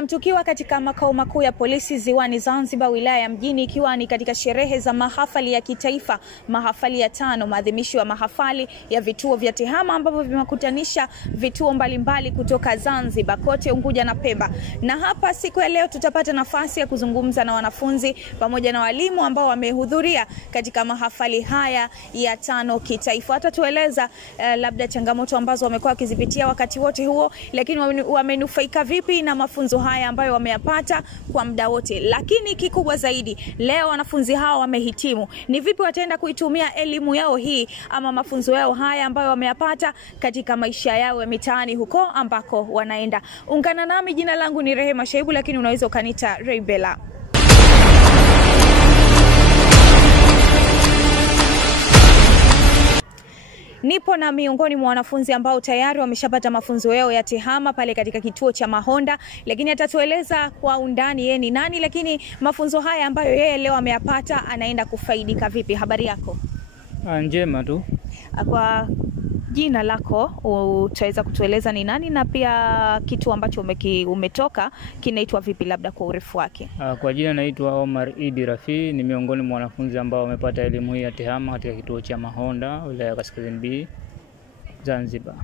Na mtukiwa katika makao makuu ya polisi Ziwani Zanzibar, wilaya ya Mjini, ikiwa ni katika sherehe za mahafali ya kitaifa, mahafali ya 5, maadhimisho ya mahafali ya vituo vya TEHAMA ambavyo vimekutanisha vituo mbalimbali kutoka Zanzibar, kote Unguja na Pemba. Na hapa siku ya leo tutapata nafasi ya kuzungumza na wanafunzi pamoja na walimu ambao wamehudhuria katika mahafali haya ya 5 kitaifa. Atatueleza labda changamoto ambazo wamekuwa wakizipitia wakati wote huo, lakini wamenufaika vipi na mafunzo haya ambayo wameyapata kwa muda wote. Lakini kikubwa zaidi, leo wanafunzi hao wamehitimu. Ni vipi wataenda kuitumia elimu yao hii ama mafunzo yao haya ambayo wameyapata katika maisha yao ya mitaani huko ambako wanaenda. Ungana nami, jina langu ni Rehema Shaibu, lakini unaweza ukanita Raybella. Nipo na miongoni mwa wanafunzi ambao tayari wameshapata mafunzo yao ya TEHAMA pale katika kituo cha Mahonda, lakini atatueleza kwa undani yeye ni nani, lakini mafunzo haya ambayo yeye leo ameyapata anaenda kufaidika vipi. Habari yako? Njema tu. Kwa jina lako utaweza kutueleza ni nani na pia kitu ambacho umetoka kinaitwa vipi labda kwa urefu wake? Kwa jina naitwa Omar Idi Rafi, ni miongoni mwa wanafunzi ambao wamepata elimu hii ya TEHAMA katika kituo cha Mahonda, wilaya ya Kaskazini B, Zanzibar.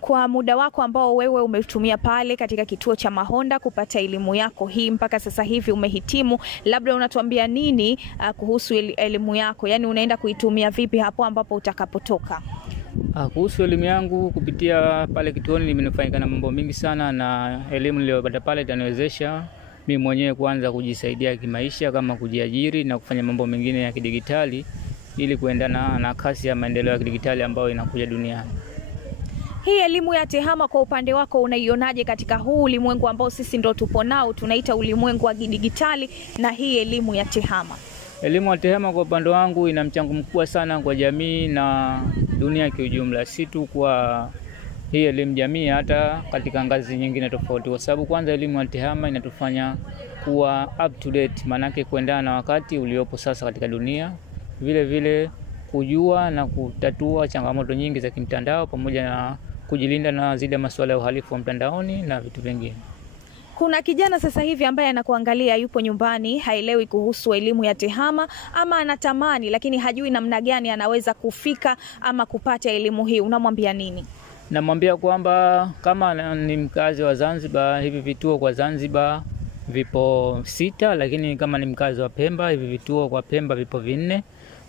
Kwa muda wako ambao wewe umetumia pale katika kituo cha Mahonda kupata elimu yako hii mpaka sasa hivi umehitimu, labda unatuambia nini kuhusu elimu yako? Yaani unaenda kuitumia vipi hapo ambapo utakapotoka? Kuhusu elimu yangu kupitia pale kituoni nimenufaika na mambo mengi sana, na elimu niliyopata pale itaniwezesha mimi mwenyewe kuanza kujisaidia kimaisha kama kujiajiri na kufanya mambo mengine ya kidigitali ili kuendana na kasi ya maendeleo ya kidigitali ambayo inakuja duniani. Hii elimu ya TEHAMA kwa upande wako unaionaje katika huu ulimwengu ambao sisi ndo tupo nao, tunaita ulimwengu wa kidigitali, na hii elimu ya TEHAMA? Elimu ya TEHAMA kwa upande wangu ina mchango mkubwa sana kwa jamii na dunia kwa ujumla, si tu kwa hii elimu jamii, hata katika ngazi nyingine tofauti. Kwa sababu kwanza elimu ya TEHAMA inatufanya kuwa up to date, manake kuendana na wakati uliopo sasa katika dunia, vile vile kujua na kutatua changamoto nyingi za kimtandao pamoja na kujilinda na zile masuala ya uhalifu wa mtandaoni na vitu vingine. Kuna kijana sasa hivi ambaye anakuangalia, yupo nyumbani, haelewi kuhusu elimu ya TEHAMA ama anatamani lakini hajui namna gani anaweza kufika ama kupata elimu hii, unamwambia nini? Namwambia kwamba kama ni mkazi wa Zanzibar, hivi vituo kwa Zanzibar vipo 6, lakini kama ni mkazi wa Pemba, hivi vituo kwa Pemba vipo 4.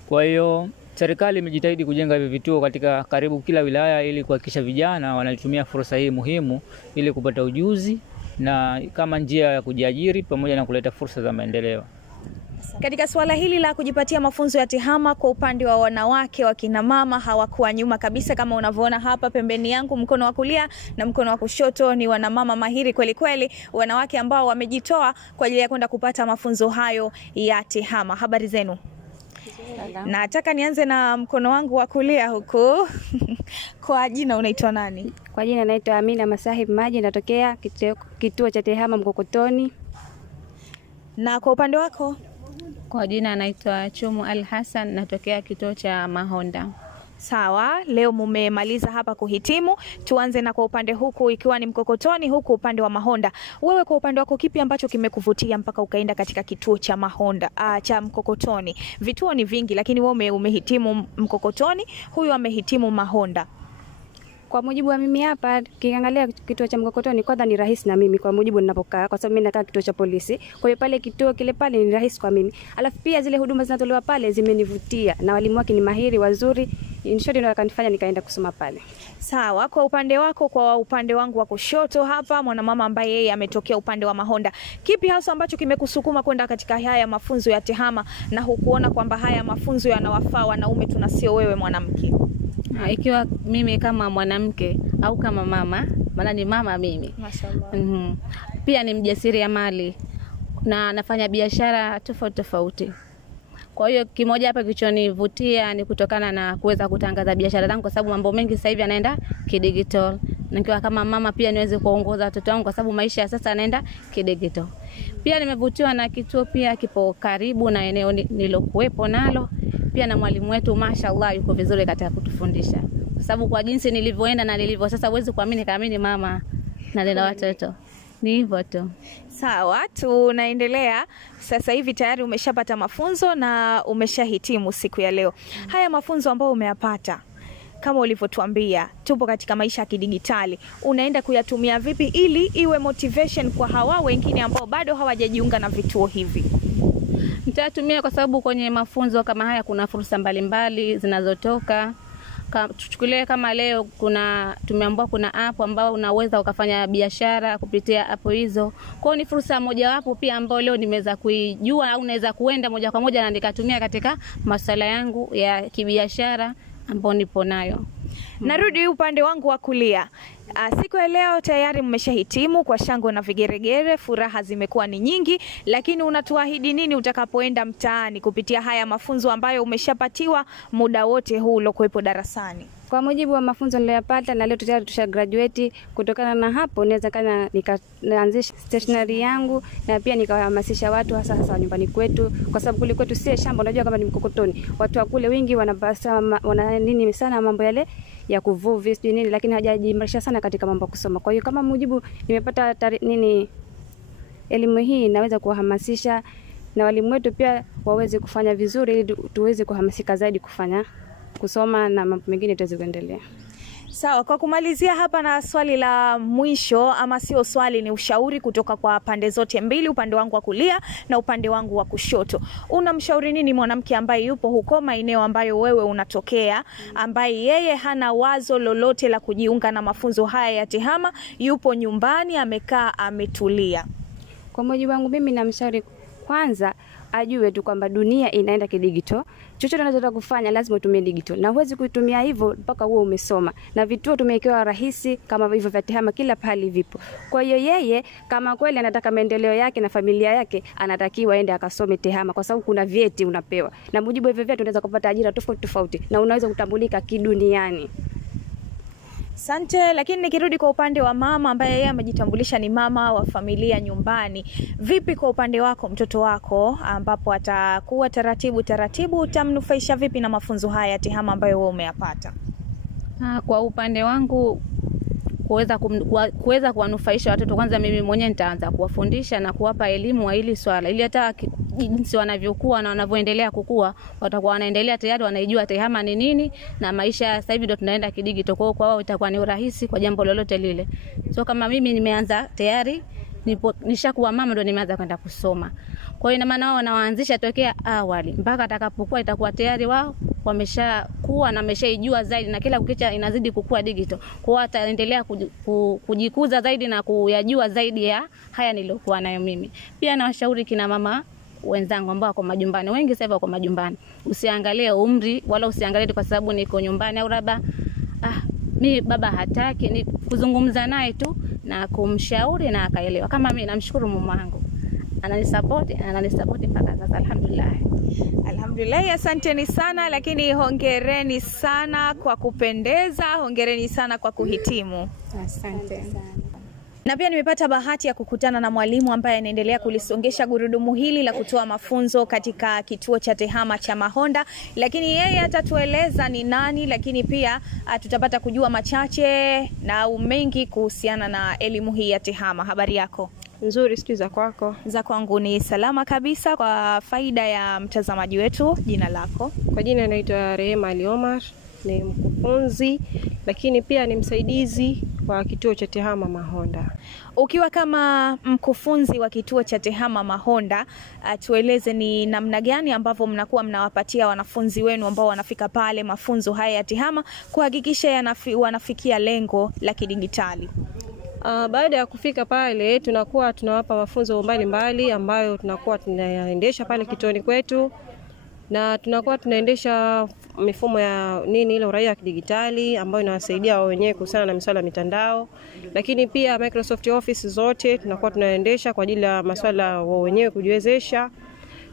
Kwa hiyo serikali imejitahidi kujenga hivi vituo katika karibu kila wilaya ili kuhakikisha vijana wanatumia fursa hii muhimu ili kupata ujuzi na kama njia ya kujiajiri pamoja na kuleta fursa za maendeleo. Katika swala hili la kujipatia mafunzo ya TEHAMA kwa upande wa wanawake, wakina mama hawakuwa nyuma kabisa. Kama unavyoona hapa pembeni yangu, mkono wa kulia na mkono wa kushoto ni wanamama mahiri kweli kweli, wanawake ambao wamejitoa kwa ajili ya kwenda kupata mafunzo hayo ya TEHAMA. Habari zenu? Na nataka nianze na mkono wangu wa kulia huku. Kwa jina unaitwa nani? Kwa jina naitwa Amina Masahib Maji, natokea kituo cha TEHAMA Mkokotoni. Na kwa upande wako? Kwa jina naitwa Chumu Al Hassan, natokea kituo cha Mahonda. Sawa, leo mmemaliza hapa kuhitimu. Tuanze na kwa upande huku, ikiwa ni Mkokotoni, huku upande wa Mahonda. Wewe kwa upande wako kipi ambacho kimekuvutia mpaka ukaenda katika kituo cha Mahonda, cha Mkokotoni? Vituo ni vingi lakini wewe umehitimu Mkokotoni, huyu amehitimu Mahonda. Kwa mujibu wa mimi hapa, kiangalia kituo cha Mkokotoni kwanza ni rahisi na mimi kwa mujibu ninapokaa, kwa sababu mimi nakaa kituo cha polisi. Kwa hiyo pale kituo kile pale ni rahisi kwa mimi. Alafu pia zile huduma zinatolewa pale zimenivutia na walimu wake ni mahiri, wazuri. Inshoti ndio akanifanya nikaenda kusoma pale. Sawa, kwa upande wako, kwa upande wangu wa kushoto hapa mwanamama ambaye yeye ametokea upande wa Mahonda. Kipi hasa ambacho kimekusukuma kwenda katika haya mafunzo ya TEHAMA na hukuona kwamba haya mafunzo yanawafaa wanaume tu na sio wewe mwanamke? Ikiwa mimi kama mwanamke au kama mama, maana ni mama mimi. Mashallah. Pia ni mjasiriamali na nafanya biashara tofauti tofauti. Kwa hiyo kimoja hapa kilichonivutia ni kutokana na kuweza kutangaza biashara zangu, kwa sababu mambo mengi sasa hivi yanaenda kidigital. Nikiwa kama mama pia niweze kuongoza watoto wangu, kwa sababu maisha sasa yanaenda kidigital. Pia nimevutiwa na kituo pia kipo karibu na eneo nilokuepo nalo. Pia na mwalimu wetu mashallah yuko vizuri katika kutufundisha. Kwa sababu kwa jinsi nilivyoenda na nilivyo sasa, huwezi kuamini kama mimi mama na nina watoto. Ni hivyo tu. Sawa, tunaendelea. Sasa hivi tayari umeshapata mafunzo na umeshahitimu siku ya leo. Haya mafunzo ambayo umeyapata, kama ulivyotuambia, tupo katika maisha ya kidigitali. Unaenda kuyatumia vipi ili iwe motivation kwa hawa wengine ambao bado hawajajiunga na vituo hivi? Nitatumia kwa sababu kwenye mafunzo kama haya kuna fursa mbalimbali zinazotoka. Tuchukulie kama leo tumeambiwa kuna app ambao unaweza ukafanya biashara kupitia app hizo. Kwa hiyo ni fursa moja wapo pia ambao leo nimeweza kuijua, au naweza kuenda moja kwa moja na nikatumia katika masuala yangu ya kibiashara ambao nipo nayo. Narudi upande wangu wa kulia. Siku ya leo tayari mmeshahitimu kwa shangwe na vigeregere, furaha zimekuwa ni nyingi, lakini unatuahidi nini utakapoenda mtaani kupitia haya mafunzo ambayo umeshapatiwa muda wote huu uliokuwepo darasani? Kwa mujibu wa mafunzo niliyopata na leo tayari tusha graduate, kutokana na hapo naweza kana nikaanzisha stationery yangu na pia nikawahamasisha watu hasa nyumbani kwetu, kwa sababu kule kwetu si shamba, unajua kama ni Mkokotoni. Watu wa kule wengi wana nini sana mambo yale ya kuvuvi sijui nini, lakini hajajiimarisha sana katika mambo ya kusoma. Kwa hiyo kama mujibu nimepata elimu hii, naweza kuwahamasisha na walimu wetu pia waweze kufanya vizuri ili tuweze kuhamasika zaidi kusoma na mambo mengine tuweze kuendelea. Sawa, kwa kumalizia hapa na swali la mwisho, ama sio swali, ni ushauri kutoka kwa pande zote mbili, upande wangu wa kulia na upande wangu wa kushoto. Unamshauri nini mwanamke ambaye yupo huko maeneo ambayo wewe unatokea, ambaye yeye hana wazo lolote la kujiunga na mafunzo haya ya TEHAMA, yupo nyumbani amekaa ametulia? Kwa mujibu wangu mimi namshauri kwanza ajue tu kwamba dunia inaenda kidigito. Chochote unachotaka kufanya lazima utumie digital, na huwezi kuitumia hivyo mpaka uwe umesoma. Na vituo tumewekewa rahisi kama hivyo vya TEHAMA kila pahali vipo. Kwa hiyo yeye kama kweli anataka maendeleo yake na familia yake, anatakiwa aende akasome TEHAMA, kwa sababu kuna vyeti unapewa. Na mujibu hivyo vyeti unaweza kupata ajira tofauti tofauti na unaweza kutambulika kiduniani. Asante. Lakini nikirudi kwa upande wa mama ambaye yeye amejitambulisha ni mama wa familia nyumbani, vipi kwa upande wako, mtoto wako ambapo atakuwa taratibu utamnufaisha vipi na mafunzo haya ya TEHAMA ambayo wewe umeyapata? Kwa upande wangu kuweza kuwanufaisha watoto, kwanza mimi mwenyewe nitaanza kuwafundisha na kuwapa elimu wa hili swala, ili hata jinsi wanavyokuwa na wanavyoendelea kukua watakuwa wanaendelea tayari wanajua TEHAMA ni nini, na maisha sasa hivi ndio tunaenda kidigito. Kwa wao itakuwa ni urahisi kwa jambo lolote lile. So kama mimi nimeanza tayari, nishakuwa mama ndio nimeanza kwenda kusoma. Kwa hiyo ina maana wao wanaanzisha tokea awali mpaka atakapokuwa itakuwa tayari wao wameshakuwa na wameshaijua zaidi, na kila kukicha inazidi kukua digital. Kwa hiyo ataendelea kujikuza zaidi na kuyajua zaidi ya haya niliokuwa nayo mimi. Pia nawashauri kina mama wenzangu ambao wako majumbani, wengi sasa wako majumbani, usiangalie umri wala usiangalie kwa sababu niko nyumbani au labda mimi baba hataki, ni kuzungumza naye tu na kumshauri na akaelewa. Kama mimi namshukuru mume wangu ananisupport mpaka sasa, alhamdulillah. Asanteni sana, lakini hongereni sana kwa kupendeza, hongereni sana kwa kuhitimu. Asante sana. Na pia nimepata bahati ya kukutana na mwalimu ambaye anaendelea kulisongesha gurudumu hili la kutoa mafunzo katika kituo cha TEHAMA cha Mahonda, lakini yeye atatueleza ni nani, lakini pia tutapata kujua machache na mengi kuhusiana na elimu hii ya TEHAMA. Habari yako? Nzuri, sijui za kwako? Za kwangu ni salama kabisa. Kwa faida ya mtazamaji wetu, jina lako? Kwa jina naitwa Rehema Ali Omar, ni mkufunzi lakini pia ni msaidizi wa kituo cha TEHAMA Mahonda. Ukiwa kama mkufunzi wa kituo cha TEHAMA Mahonda, tueleze ni namna gani ambavyo mnakuwa mnawapatia wanafunzi wenu ambao wanafika pale mafunzo haya ya TEHAMA kuhakikisha wanafikia lengo la kidigitali? Baada ya kufika pale tunakuwa tunawapa mafunzo mbalimbali ambayo tunakuwa tunaendesha pale kituoni kwetu, na tunakuwa tunaendesha mifumo ya ile uraia wa kidigitali ambayo inawasaidia wao wenyewe kuhusiana na masuala ya mitandao, lakini pia Microsoft Office zote tunakuwa tunaendesha kwa ajili ya masuala wao wenyewe kujiwezesha,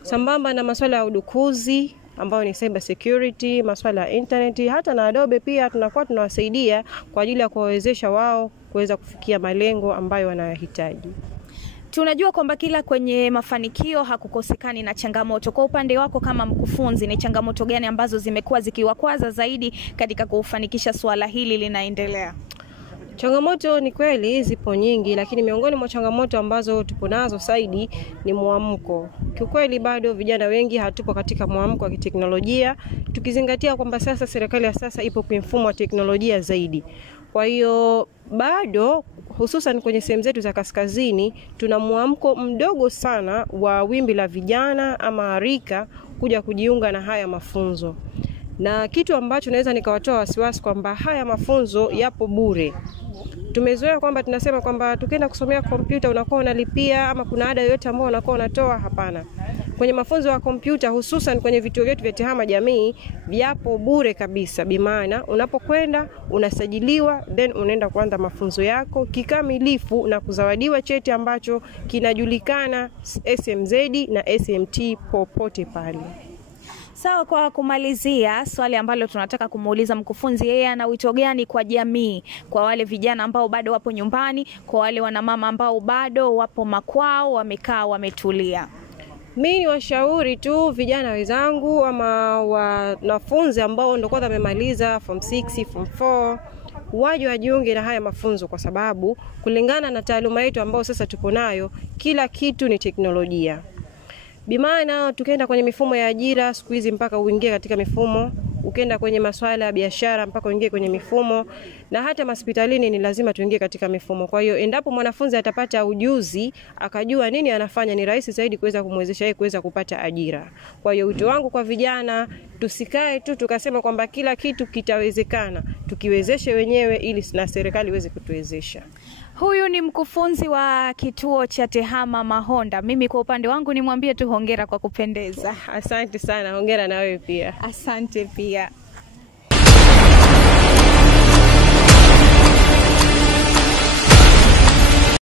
sambamba na masuala ya udukuzi ambayo ni cyber security, masuala ya internet, hata na Adobe pia tunakuwa tunawasaidia kwa ajili ya kuwawezesha wao kuweza kufikia malengo ambayo wanayahitaji. Tunajua kwamba kila kwenye mafanikio hakukosekani na changamoto. Kwa upande wako kama mkufunzi, ni changamoto gani ambazo zimekuwa zikiwakwaza zaidi katika kufanikisha swala hili linaendelea? Changamoto ni kweli zipo nyingi, lakini miongoni mwa changamoto ambazo tupo nazo zaidi ni muamko. Kiukweli bado vijana wengi hatupo katika muamko wa kiteknolojia, tukizingatia kwamba sasa serikali ya sasa ipo kwa mfumo wa teknolojia zaidi. Kwa hiyo bado hususan kwenye sehemu zetu za kaskazini tuna muamko mdogo sana wa wimbi la vijana ama rika kuja kujiunga na haya mafunzo. Na kitu ambacho naweza nikawatoa wasiwasi kwamba haya mafunzo yapo bure. Tumezoea kwamba tunasema kwamba tukienda kusomea kompyuta unakuwa unalipia ama kuna ada yoyote ambayo unakuwa unatoa. Hapana. Kwenye mafunzo ya kompyuta hususan kwenye vituo vyetu vya TEHAMA jamii yapo bure kabisa. Bimaana unapokwenda unasajiliwa then unaenda kuanza mafunzo yako kikamilifu na kuzawadiwa cheti ambacho kinajulikana SMZ na SMT popote pale. Sawa, kwa kumalizia swali ambalo tunataka kumuuliza mkufunzi, yeye ana wito gani kwa jamii, kwa wale vijana ambao bado wapo nyumbani, kwa wale wanamama ambao bado wapo makwao wamekaa wametulia? Mimi ni washauri tu vijana wenzangu ama wanafunzi ambao ndio kwanza wamemaliza form 6, form 4 waje wajiunge na haya mafunzo, kwa sababu kulingana na taaluma yetu ambao sasa tupo nayo kila kitu ni teknolojia. Bimaana tukienda kwenye mifumo ya ajira siku hizi mpaka uingie katika mifumo, ukienda kwenye masuala ya biashara mpaka uingie kwenye mifumo, na hata hospitalini ni lazima tuingie katika mifumo. Kwa hiyo endapo mwanafunzi atapata ujuzi akajua nini anafanya, ni rahisi zaidi kuweza kumwezesha yeye kuweza kupata ajira. Kwa hiyo wito wangu kwa vijana, tusikae tu tukasema kwamba kila kitu kitawezekana, tukiwezeshe wenyewe ili na serikali iweze kutuwezesha. Huyu ni mkufunzi wa kituo cha TEHAMA Mahonda. Mimi kwa upande wangu nimwambie tu hongera kwa kupendeza. Asante sana, hongera na wewe pia. Asante pia.